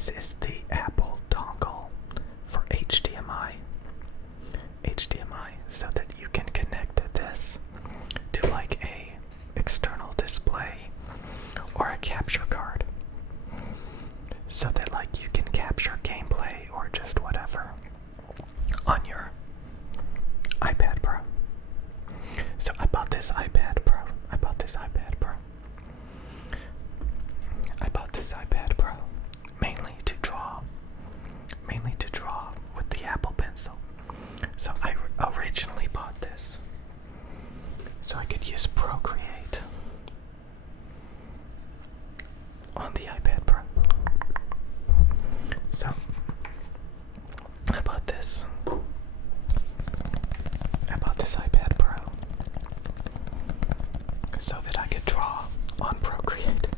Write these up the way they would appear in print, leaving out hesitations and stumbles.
this is the Apple dongle for HDMI. HDMI, so that you can connect this to like a external display or a capture card, so that like you can capture gameplay or just whatever on your iPad Pro. So I bought this iPad Pro. I bought this iPad Pro mainly to draw with the Apple Pencil. So I originally bought this so I could use Procreate on the iPad Pro. So I bought this iPad Pro so that I could draw on Procreate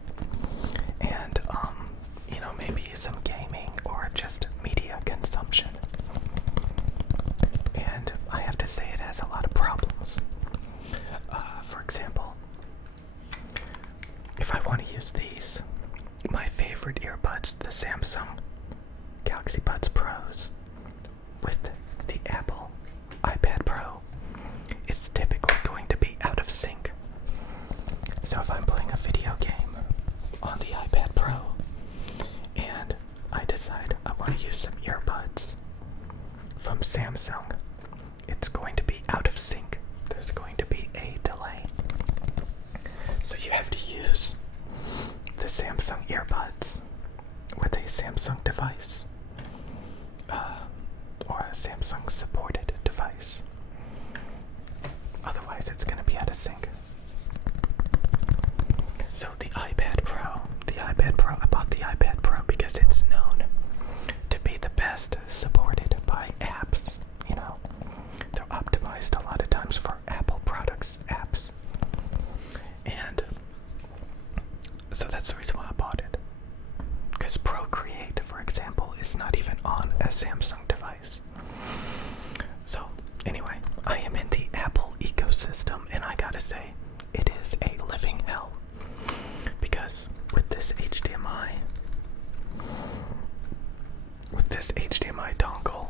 and maybe some gaming or just media consumption. And I have to say it has a lot of problems. For example, if I want to use these, my favorite earbuds, the Samsung Galaxy Buds Pros with the Apple iPad Pro, it's typically going to be out of sync. So if I'm playing a video game on the iPad Pro and I decide I want to use some earbuds from Samsung, it's going to be out of sync. There's going to be a delay. So you have to use the Samsung earbuds with a Samsung device or a Samsung supported device. Otherwise it's going to be out of sync. So the iPad Pro, I bought the iPad Pro because it's known to be the best supported by apps. They're optimized a lot of times for Apple products, apps. And so that's the reason why I bought it. Because Procreate, for example, is not even on a Samsung device. So anyway, I am in the Apple ecosystem, and I gotta say, it is a living hell. Because with this HDMI dongle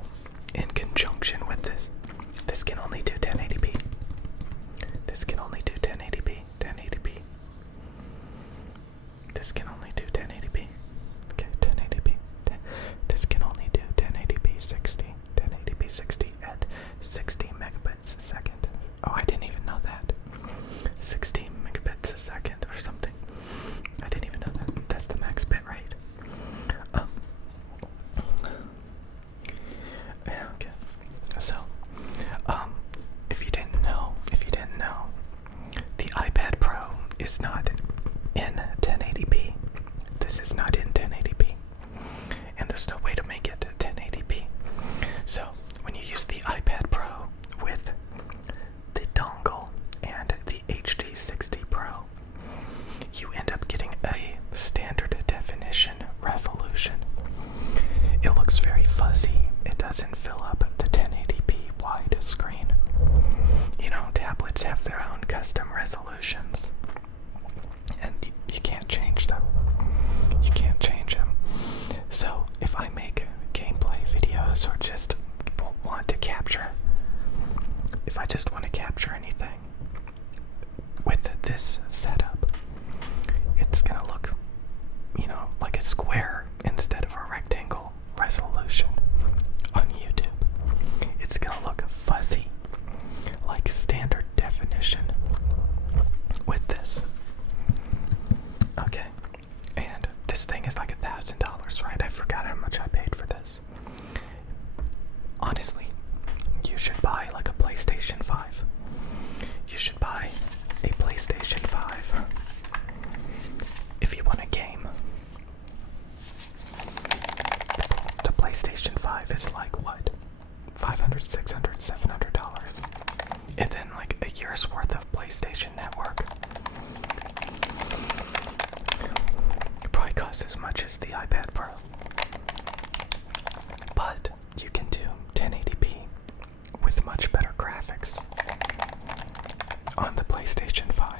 in conjunction with this can only do 1080p. This can only do 1080p. This can only do 1080p. Okay, 1080p. This can only do 1080p 60. 1080p 60 at 60 megabits a second. Oh, I didn't even know that. 60 megabits a second or something. I didn't even know that. That's the max bit rate. Okay. So, if you didn't know, the iPad Pro is not in 1080p. This is not in 1080p. And there's no way to make it 1080p. So, when you use the iPad Pro with the dongle and the HD60 Pro, you end up getting a standard definition resolution. It looks very fuzzy. It doesn't fill up the 1080p wide screen. Tablets have their own custom resolutions, and you can't change them. So if I make gameplay videos or just want to capture, anything with this setup, it's gonna look, like a square instead of a rectangle resolution on YouTube. It's gonna look fuzzy, like standard definition with this. Okay, and this thing is like $1,000, right? I forgot how much I paid for this. Honestly, you should buy like a PlayStation 5. You should buy a PlayStation 5 if you want a game. The PlayStation 5 is like what? $500, $600, $700. And then like a year's worth of PlayStation Network. It probably costs as much as the iPad Pro. But you can do 1080p with much better graphics on the PlayStation 5.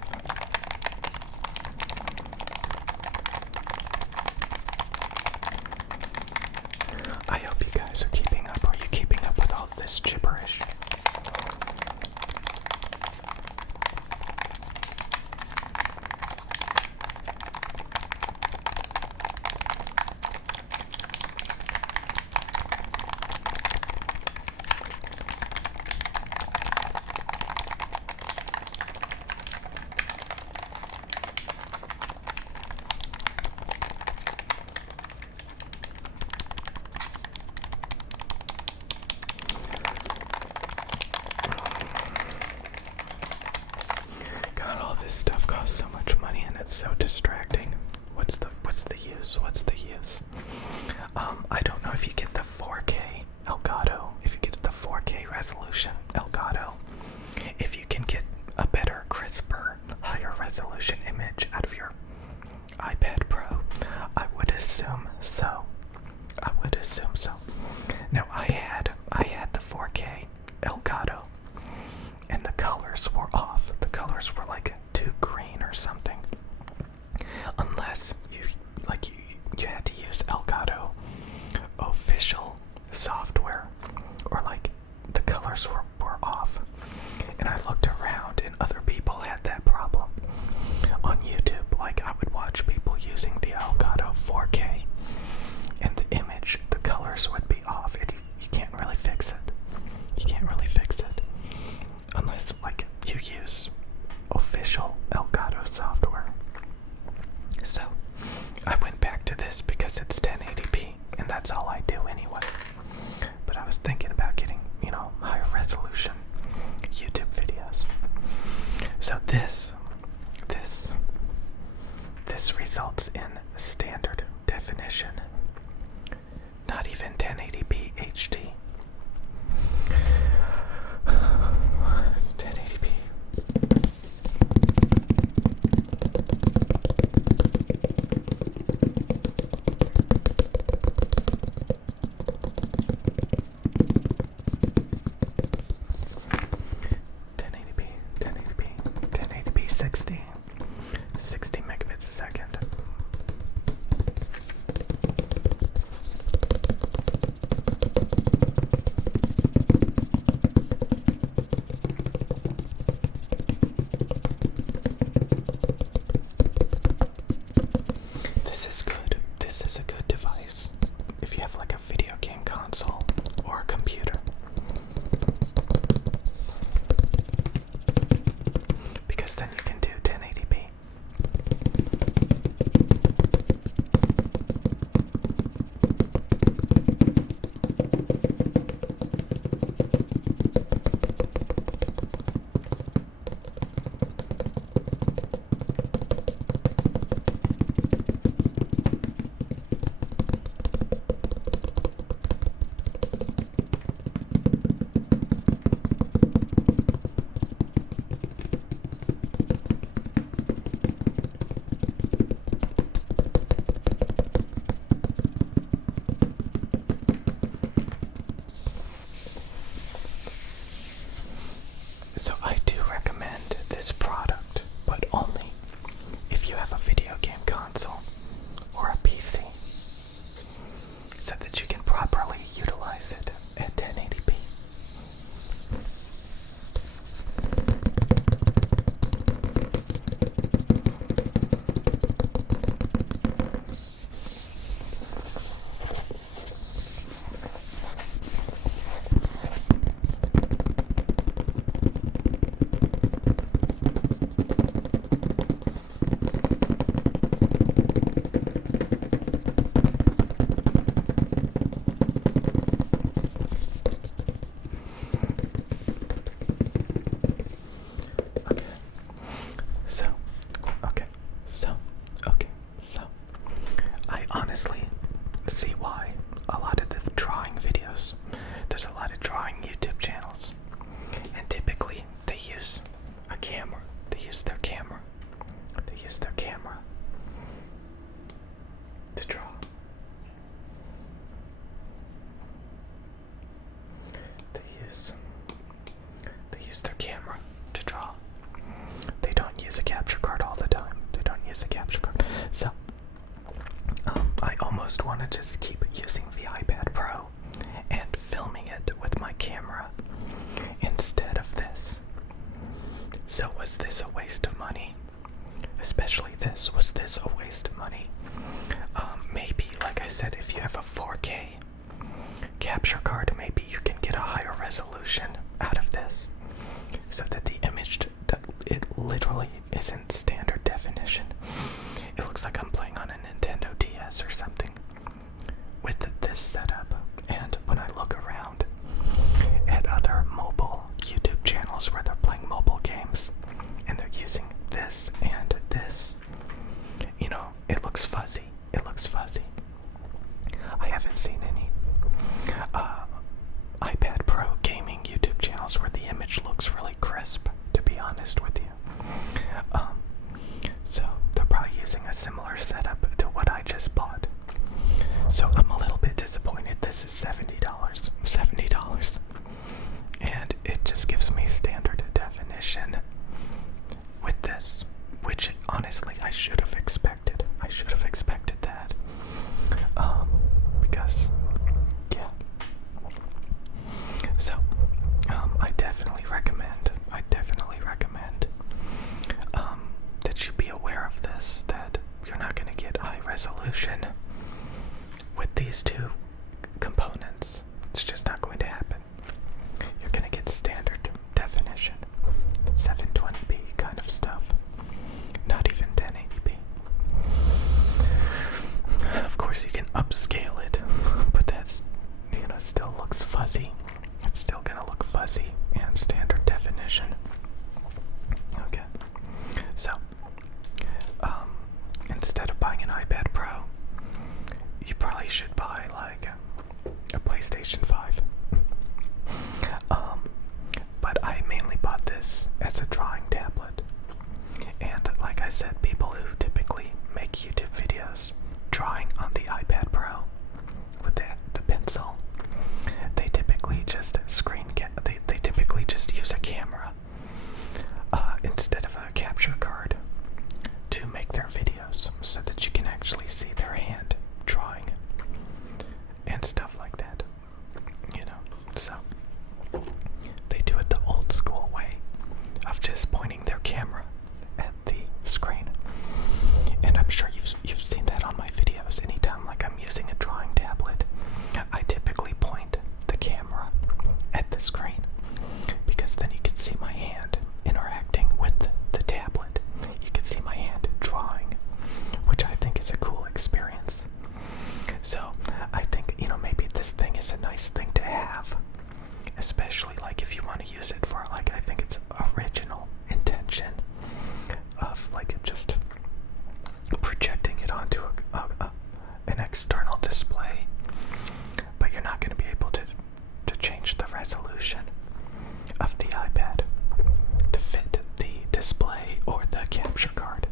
assume so. I would assume so. Now I had the 4K Elgato, and the colors were off. The colors were like too green or something. Unless you had to use Elgato official software, or like the colors were off. And I looked around and other people had that problem on YouTube. Like I would watch people using the Elgato 4K, and the colors would be off. You can't really fix it. You can't really fix it unless like you use official Elgato software. So I went back to this because it's 1080p, and that's all I do anyway. But I was thinking about getting, higher resolution YouTube videos. So this results in standard definition. Not even 1080p HD. 1080p. Sixty megabits a second. This is good. This is a good device if you have like a video game console or a computer. Because then you can do 1080p. So I do recommend this product, but only if you have a video game console or a PC, so that you can properly utilize it at 1080p. I honestly see why a lot of the drawing videos, there's a lot of drawing YouTube channels, and typically they use a camera. They use their camera to draw. They use their camera to draw. They don't use a capture card all the time. So I almost want to just keep using the iPad Pro and filming it with my camera instead of this. So was this a waste of money? Especially this. Was this a waste of money? Maybe, like I said, if you have a 4K capture card, maybe you can get a higher resolution out of this, so that the image, it literally isn't standard definition. It looks like I'm playing on a Nintendo DS or something with this setup. And when I look around at other mobile YouTube channels where they're playing mobile games and they're using this and this, it looks fuzzy. I haven't seen any iPad Pro gaming YouTube channels where the image looks really crisp, to be honest with you. So they're probably using a similar setup to what I just bought. this is $70. $70. And it just gives me standard definition with this, which honestly I should have expected. I should have expected that. Because, yeah. So, I definitely recommend that you be aware of this, that you're not going to get high resolution with these two components. It's just not going to happen. You're going to get standard definition, 720p kind of stuff, not even 1080p. Of course, you can upscale it, but that's, still looks fuzzy. It's still going to look fuzzy and standard definition. Okay, so instead of buying an iPad Pro, you probably should buy like a PlayStation 5. But I mainly bought this as a drawing tablet. And like I said, people who typically make YouTube videos drawing on the iPad Pro with the pencil, they typically just they typically just use a camera instead of a capture card to make their videos, so that you can actually see their hand drawing and stuff like that. So they do it the old school way of just pointing their camera at the screen. And I'm sure you've seen that on my videos. Anytime like I'm using a drawing tablet, I typically point the camera at the screen, because then you can see my hand interacting with the tablet. You can see my hand drawing, which I think is a cool experience. So I think, maybe this thing is a nice thing to have, especially like if you want to use it for like, I think it's original intention of like just projecting it onto an external display, but you're not going to be able to change the resolution of the iPad to fit the display or the capture card.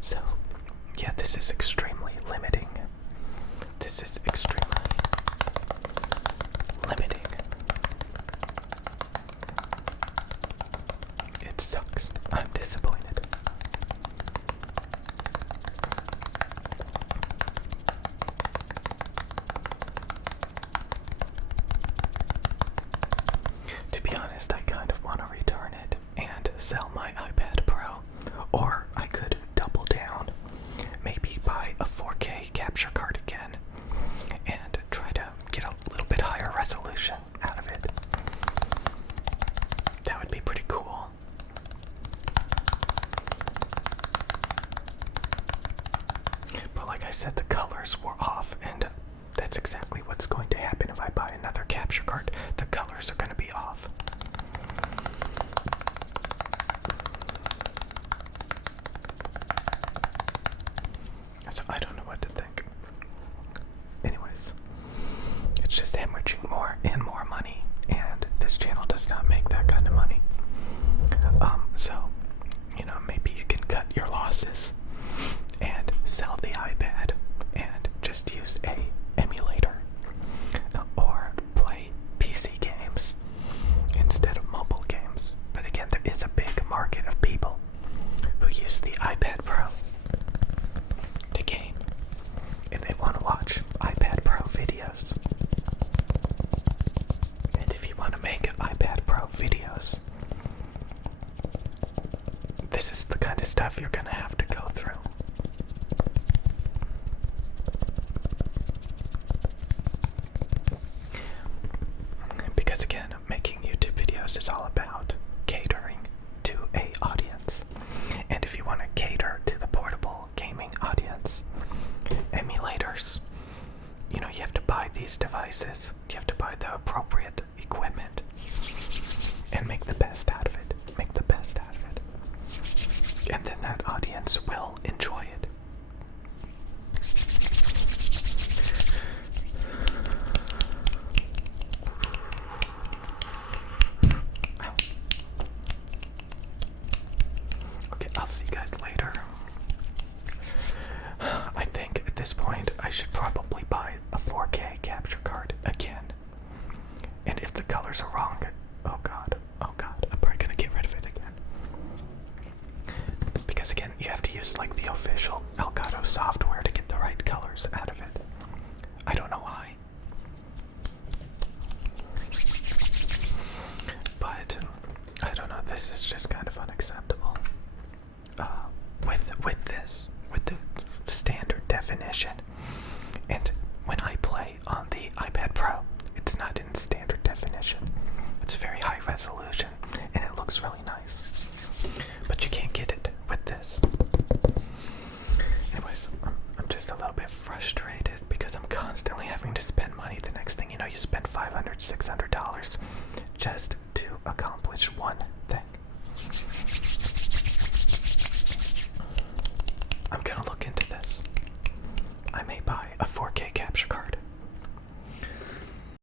So yeah, this is extremely limiting. This is extremely limiting. It sucks. I'm disappointed. To be honest, I kind of want to return it and sell my iPad Pro, or I could double down, maybe buy a 4K capture card again and try to get a little bit higher resolution out of it. That would be pretty cool. But like I said, the colors were off, and that's exactly what's going to happen if I buy another capture card. The colors are going to be off. So I don't know what to think. Anyways, it's just hemorrhaging more and more money, and this channel does not make that kind of money. So, maybe you can cut your losses and sell the iPad and just use a emulator, or play PC games instead of mobile games. But again, there is a big market of people who use the iPad Pro to game, and they want to watch iPad Pro videos. And if you want to make iPad Pro videos, this is the kind of stuff you're going to have to go through. Because again, making YouTube videos is all about catering to an audience. And if you want to cater to the portable gaming audience, emulators, you have to buy these devices. You have to buy the appropriate equipment and make the best out of it. Make the best out of it. And then that audience will enjoy it. Okay, I'll see you guys later. I think at this point I should probably buy a 4K capture card again. And if the colors are wrong, oh god, I'm probably gonna get rid of it again. Because again, you have to use like the official Elgato software to get the right colors out of it. I don't know why. But I don't know, this is just kind of unacceptable. With the standard definition, and when I play on the iPad Pro, it's not in standard definition. It's very high resolution, and it looks really nice. But you can't get it with this. Anyways, I'm just a little bit frustrated because I'm constantly having to spend money. The next thing you know, you spend $500, $600 just to accomplish one thing. I'm gonna look into this. I may buy a 4K capture card.